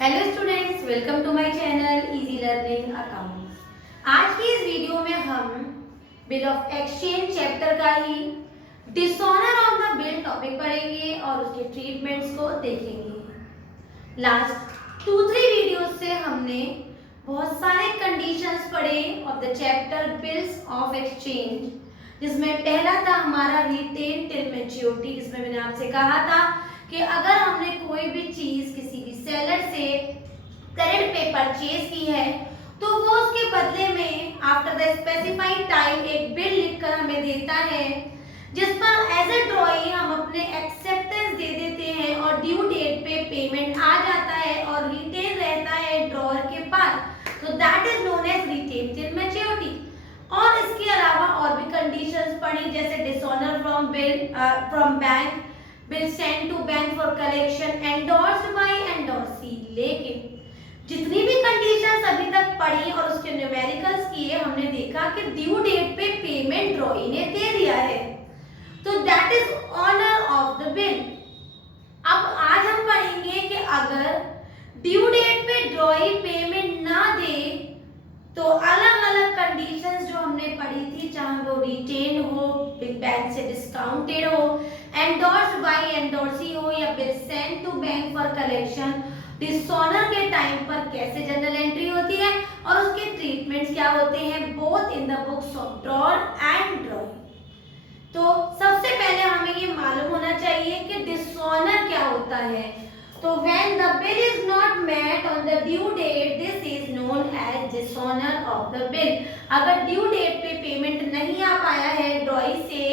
Hello students, welcome to my channel easy learning accounts. आज की इस वीडियो में हम बिल ऑफ एक्सचेंज चैप्टर का ही dishonour of the bill topic पढ़ेंगे और उसके ट्रीटमेंट्स को देखेंगे। लास्ट 2-3 वीडियोस से हमने बहुत सारे कंडीशंस पढ़े of the chapter bills of exchange, जिसमें पहला था हमारा रिटेन टिल मैच्योरिटी, जिसमें मैंने आपसे कहा था कि अगर हमने कोई भी चीज किसी भी सेलर से क्रेडिट पे परचेज की है तो वो उसके बदले में आफ्टर द स्पेसिफाइड टाइम एक बिल लिखकर हमें देता है, जिस पर एज ए ड्रॉइंग हम अपने एक्सेप्टेंस दे देते हैं और ड्यू डेट पे पेमेंट आ जाता है और रिटेन रहता है ड्रॉअर के पास। तो that is known as retain till maturity. और इसके अलावा और भी कंडीशंस पढ़ी, जैसे dishonour from bank, bill send to bank for collection, endorsed by endorsee. लेकिन जितनी भी कंडीशंस अभी तक पढ़ी और उसके न्यूमेरिकल्स किए, हमने देखा कि ड्यू डेट पे पेमेंट ड्रॉई ने दे दिया है, तो that is honour of the bill. अब आज हम पढ़ेंगे कि अगर ड्यू डेट पे ड्रॉई पेमेंट ना दे तो अलग अलग कंडीशंस जो हमने पढ़ी थी, चाहे वो रिटेन हो, बैंक से डिस्काउंटेड हो, एंडोर्स्ड बाय एंडोर्सी हो या bill send to bank for collection, dishonour के टाइम पर कैसे जनरल एंट्री होती है और उसके ट्रीटमेंट्स क्या होते हैं, both in the books of drawer and drawing. तो सबसे पहले हमें ये मालूम होना चाहिए कि डिसऑनर क्या होता है। तो when the bill is not met on the due date, this is known as dishonor of the bill। अगर ड्यू डेट पे पेमेंट नहीं आ पाया है ड्रॉई से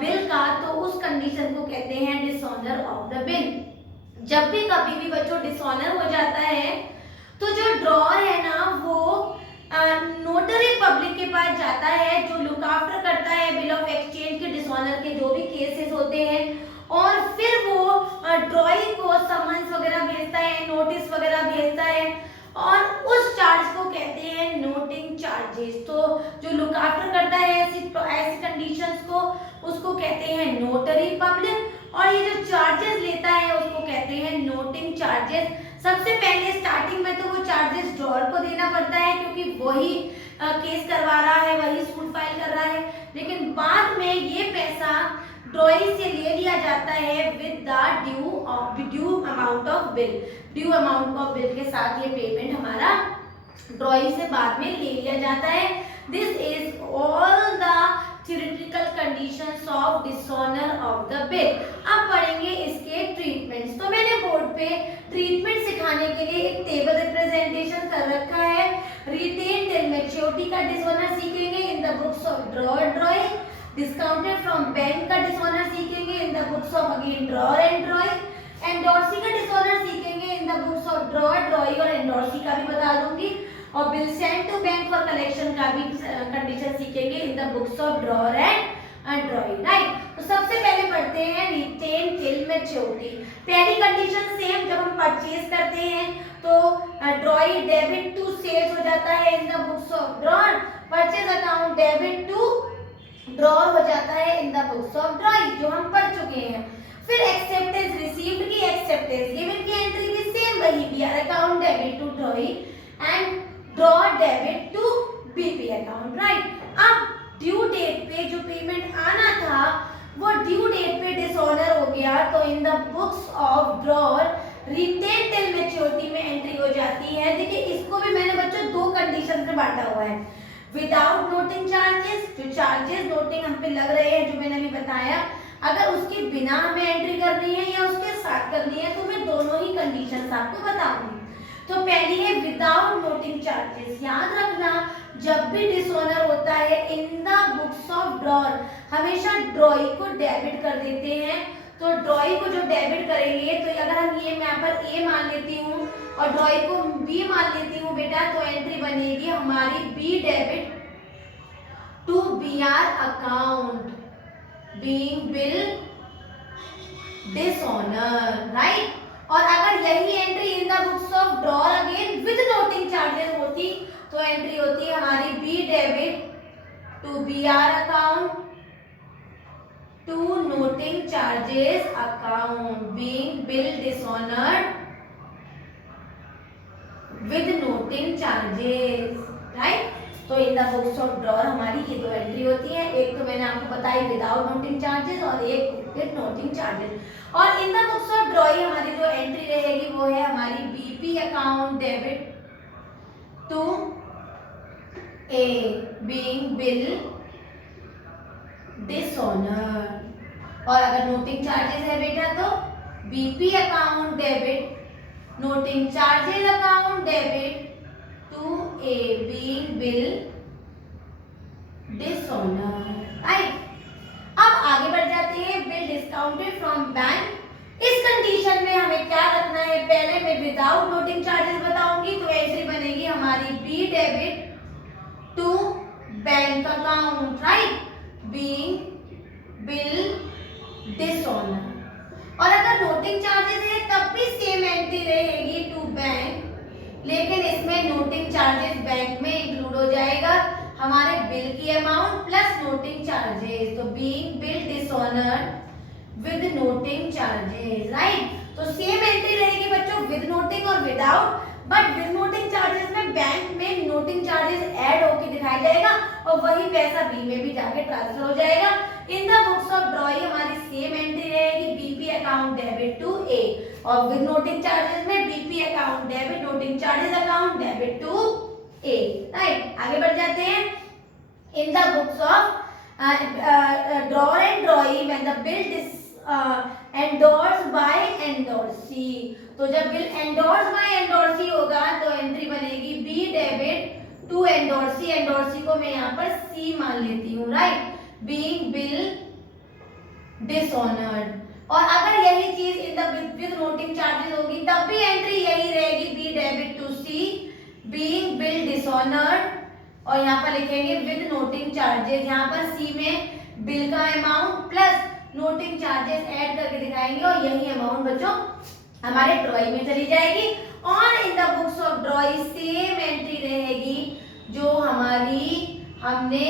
बिल का, तो उस कंडीशन को कहते हैं डिसऑनर ऑफ द बिल। जब भी कभी भी बच्चों डिसऑनर हो जाता है तो जो ड्रॉअर है ना, वो नोटरी पब्लिक के पास जाता है, जो लुक आफ्टर करता है बिल ऑफ एक्सचेंज के डिसऑनर के जो भी केसेस होते हैं, और फिर वो ड्रॉइंग को समन्स वगैरह भेजता है, नोटिस वगैरह भेजता है, और उस चार्ज को कहते हैं नोटिंग चार्जेस। तो जो लुक आफ्टर करता है ऐसी कंडीशंस को, उसको कहते हैं नोटरी पब्लिक, और ये जो चार्जेस लेता है उसको कहते हैं नोटिंग चार्जेस। सबसे पहले स्टार्टिंग में तो वो चार्जेस ड्रॉअर को देना पड़ता है, क्योंकि वही केस करवा रहा है, वही सूट फाइल कर रहा है, लेकिन बाद में ये पैसा ड्रॉई से ले लिया जाता है with the due amount of bill. Due amount of bill के साथ ये पेमेंट हमारा ड्रॉई से बाद में ले लिया जाता है। This is all the theoretical conditions of dishonour of the bill. अब पढ़ेंगे इसके ट्रीटमेंट्स। तो मैंने बोर्ड पे ट्रीटमेंट सिखाने के लिए एक टेबल रिप्रेजेंटेशन कर रखा है। रिटेन टिल मैच्योरिटी का डिसऑनर सीखेंगे in the books of drawer drawing, discounted from bank का डिसऑनर सीखेंगे in the books of again drawer and drawing, endorsee का डिसऑनर सीखेंगे in the books of drawer drawing, और एंडोर्सी का भी बता दूंगी, और bill send to bank for collection का भी कंडीशन सीखेंगे in the books of drawer and drawing. Right, तो सबसे पहले पढ़ते हैं रिटेन टिल मैच्योरिटी। पहली कंडीशन सेम, जब हम परचेज करते हैं तो ड्रॉई डेबिट टू सेल्स हो जाता है in the books of drawer, purchase account debit to drawer हो जाता है in the books of drawing, जो हम पढ़ चुके हैं। फिर एक्सेप्टेंस रिसीव्ड की एक्सेप्टेंस गिवन की एंट्री भी सेम वही, BR account debit to drawing and drawer debit to BP account. Right, अब ड्यू डेट पे जो पेमेंट आना था वो ड्यू डेट पे डिसऑनर हो गया, तो in the books of drawer retain till maturity में एंट्री हो जाती है। देखिए, इसको भी मैंने बच्चों दो कंडीशन पे बांटा हुआ है। विदाउट नोटिंग चार्जेस, जो चार्जेस नोटिंग हम पे लग रहे हैं, जो मैंने अभी बताया, अगर उसके बिना हमें एंट्री करनी है या उसके साथ करनी है, तो मैं दोनों ही कंडीशंस आपको बताऊंगी। तो पहली है विदाउट नोटिंग चार्जेस। याद रखना, जब भी डिसऑनर होता है in the books of drawer, हमेशा ड्रॉई को डेबिट कर देते हैं। तो ड्रॉई को जो डेबिट करेंगे, तो अगर हम ये मैं यहाँ पर ए मान लेती हूँ और ड्रॉई को बी मान लेती हूँ बेटा, तो एंट्री बनेगी हमारी B debit to BR account being bill dishonour. Right, और अगर यही entry in the books of drawer again with noting charges होती, तो एंट्री होती हमारी B debit to BR account to noting charges account being bill dishonoured with noting charges, right. तो in the books of drawer हमारी ये दो entry होती है, एक तो मैंने आपको बताई विदाउट नोटिंग चार्जेस और एक विद नोटिंग चार्जेस। और in the books of drawer हमारी जो एंट्री रहेगी वो है हमारी BP account debit to A being bill dishonour. और अगर नोटिंग चार्जेस है बेटा तो BP account debit noting charges account debit to A being bill dishonour, right. अब आगे बढ़ जाते हैं, बिल डिस्काउंटेड फ्रॉम बैंक। इस कंडीशन में हमें क्या रखना है, पहले मैं विदाउट नोटिंग चार्जेस बताऊंगी तो एंट्री बनेगी हमारी B debit to bank account, right, being bill dishonour. और अगर नोटिंग चार्जेस है तब भी सेम एंट्री रहेगी टू बैंक, लेकिन इसमें नोटिंग चार्जेस बैंक में इंक्लूड हो जाएगा हमारे बिल की अमाउंट प्लस नोटिंग चार्जेस, तो being bill dishonoured with noting charges, right. तो सेम एंट्री रहेगी बच्चों विद नोटिंग और without, but with noting charges में बैंक में नोटिंग चार्जेस ऐड होके दिखाया जाएगा और वही पैसा बी में भी जाके ट्रांसफर हो जाएगा। In the books of drawing हमारी सेम एंट्री रहेगी BP account debit to A, और विद नोटिंग चार्जेस में BP account debit noting charges account debit to A, right. आगे बढ़ जाते हैं, in the books of drawer and drawee when the bill is endorsed by endorsee. तो जब bill endorse bye endorsee होगा तो entry बनेगी B debit to endorsee, endorsee को मैं यहाँ पर सी मान लेती हूँ, राइट, बीइंग बिल डिसऑनर्ड। और अगर यही चीज in the with noting charges होगी तब भी एंट्री यही रहेगी B debit to C being bill dishonoured, और यहाँ पर लिखेंगे विद नोटिंग चार्जेस, यहाँ पर सी में बिल का amount plus noting charges add करके दिखाएंगे और यही अमाउंट बच्चों हमारे ड्रॉइंग में चली जाएगी। और in the books of drawing same entry रहेगी जो हमारी हमने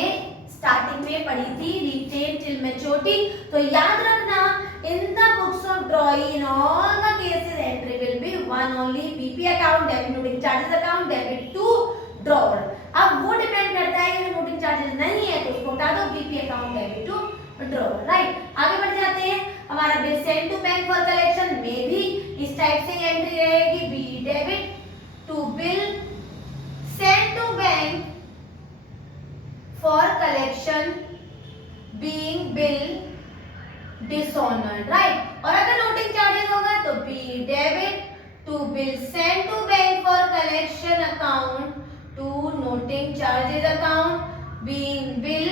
स्टार्टिंग में पढ़ी थी, रिटेन टिल मैच्योरिटी। तो याद रखना, in the books of drawing in all the cases entry will be one only BP account debit noting charges account debit to drawer. अब वो डिपेंड करता है कि नोटिंग चार्जेस नहीं है तो उसको हटा दो, BP account debit to drawer, right. आगे बढ़ जाते हैं, हमारा bill send to bank for collection में भी इस टाइप से एंट्री रहेगी B debit to bill send to bank for collection being bill dishonoured, right. और अगर नोटिंग चार्जेस होगा तो B debit to bill send to bank for collection account to noting charges account being bill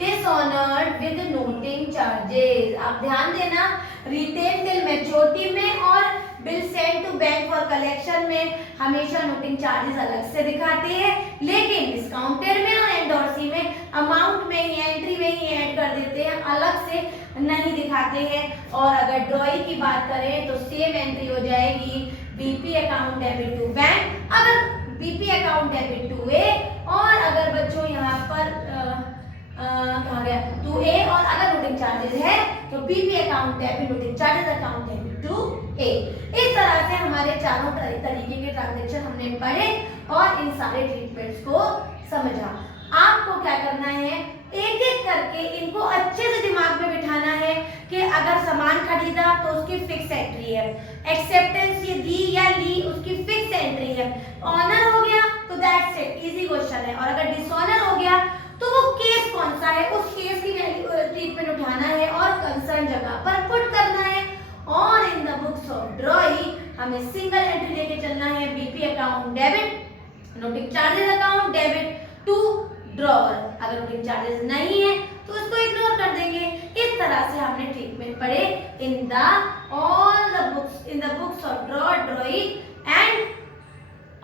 dishonoured with noting charges. आप ध्यान देना, retain till maturity में और bill send to bank for collection में हमेशा noting charges अलग से दिखाते हैं, लेकिन डिस्काउंटेड में और एंडोर्सी में अमाउंट में ही एंट्री में ही ऐड कर देते हैं, अलग से नहीं दिखाते हैं। और अगर ड्रॉइंग की बात करें तो सेम एंट्री हो जाएगी BP account debit to bank, अगर BP account debit to A, और अगर बच्चों यहाँ पर कहा गया टू ए, और अगर नोटिंग चार्जेस है तो BP account debit noting charges account debit to A. इस तरह से हमारे चारों तरीके के ट्रांजैक्शन हमने पढ़े और इन सारे ट्रीटमेंट्स को समझा। आपको क्या करना है, एक एक करके इनको अच्छे से दिमाग में बिठाना है कि अगर सामान खरीदा तो उसकी फिक्स एंट्री है, एक्सेप्टेंस ये दी या ली उसकी फिक्स एंट्री है, ऑनर हो गया तो दैट्स इट, इजी क्वेश्चन है। और अगर डिसऑनर हो गया तो वो केस कौन सा है, उस केस की ट्रीटमेंट उठाना है और कंसर्न जगह पर पुट करना है। और in the books of drawing हमें सिंगल एंट्री लेके चलना है, BP account debit noting charges account debit to drawer. अगर नोटिंग चार्जेस नहीं है तो उसको इग्नोर कर देंगे। इस तरह से हमने ट्रीटमेंट पढ़े in the all the books of drawer drawing and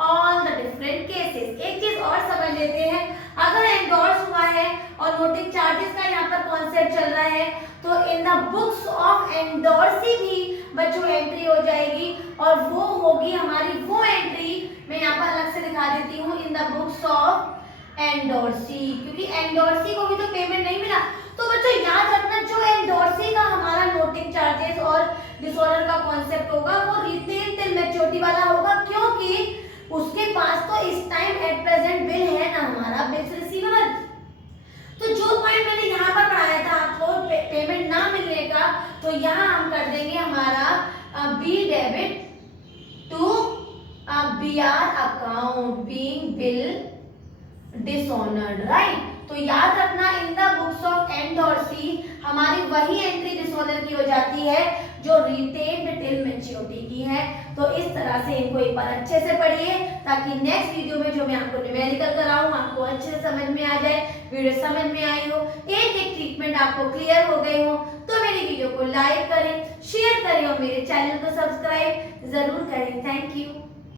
all the different cases. एक चीज और समझ लेते हैं, अगर एंडोर्स हुआ है और नोटिंग चार्जेस का यहाँ पर कॉन्सेप्ट चल रहा है तो in the books of endorsee भी बच्चों एंट्री हो जाएगी, और वो होगी हमारी वो एंट्री, मैं यहाँ पर अलग से दिखा देती हूँ, इन द बुक्स ऑफ एंडोर्सी, क्योंकि एंडोर्सी को भी तो पेमेंट नहीं मिला। तो बच्चों याद रखना, जो एंडोर्सी का हमारा नोटिंग चार्जेस और डिसऑनर का कॉन्सेप्ट होगा वो रिटेन टिल मैच्योरिटी वाला होगा। क्यों? पास तो इस टाइम एट प्रेजेंट बिल है ना हमारा, बिल्स रिसीवेबल। तो जो पॉइंट मैंने यहाँ पर पढ़ाया था आपको पेमेंट ना मिलने का, तो यहाँ हम कर देंगे हमारा B debit to BR account being bill dishonoured, right. तो याद रखना in the books of endorsee हमारी वही एंट्री डिसऑनर की हो जाती है जो रिटेन्ड टिल मैच्योरिटी की है। तो इस तरह से इनको एक बार अच्छे से पढ़िए ताकि नेक्स्ट वीडियो में जो मैं आपको न्यूमेरिकल कराऊं आपको अच्छे से समझ में आ जाए, वीडियो समझ में आई हो, एक एक ट्रीटमेंट आपको क्लियर हो गई हो। तो मेरी वीडियो को लाइक करें, शेयर करें और मेरे चैनल को सब्सक्राइब जरूर करें। Thank you.